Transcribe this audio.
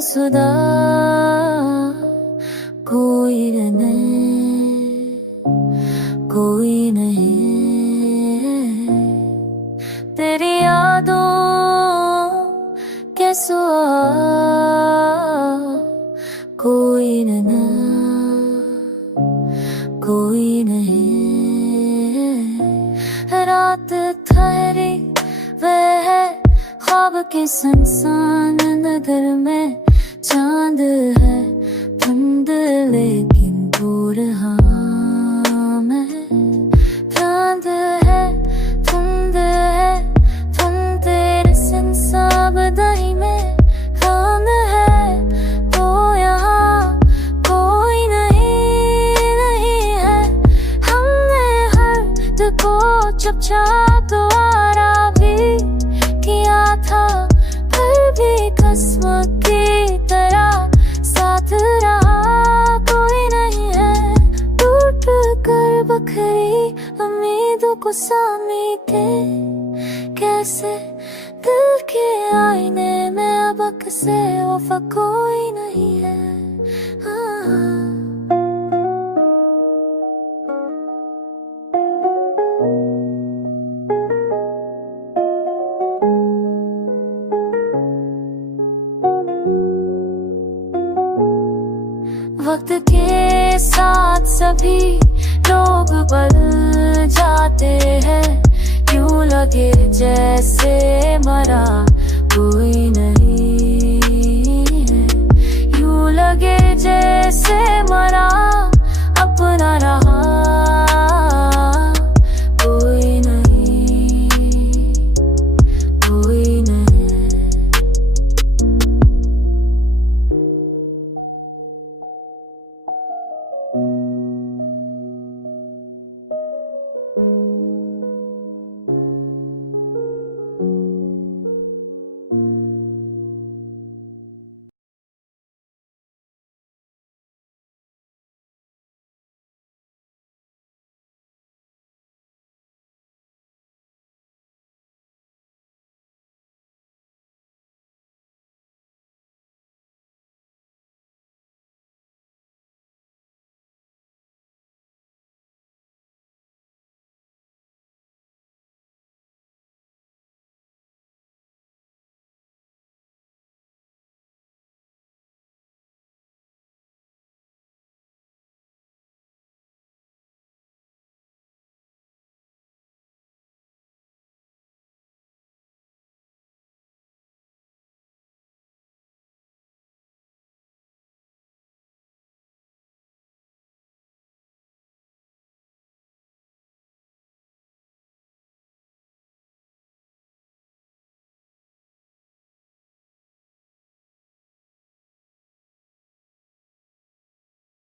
गुमशुदा कोई नहीं, कोई नहीं। तेरी यादों के सिवा कोई नहीं, कोई नहीं। रात ठहरी वह है ख्वाब के सुनसान नगर में, चांद है धुंध लेकिन दूर हाँ मैं। चांद है धुंध है, तुम तेरे संसाब दही में रंग है तो यहाँ कोई नहीं, नहीं है। हमने हर को चुपचाप द्वारा भी किया था, फिर भी कसम की तरह साथ रहा कोई नहीं है। टूट कर बखरी उम्मीदों को समेटे कैसे दिल के आईने में अब अक्से वफा कोई नहीं है। वक्त के साथ सभी लोग बदल जाते हैं, यूं लगे जैसे मरा कोई नहीं।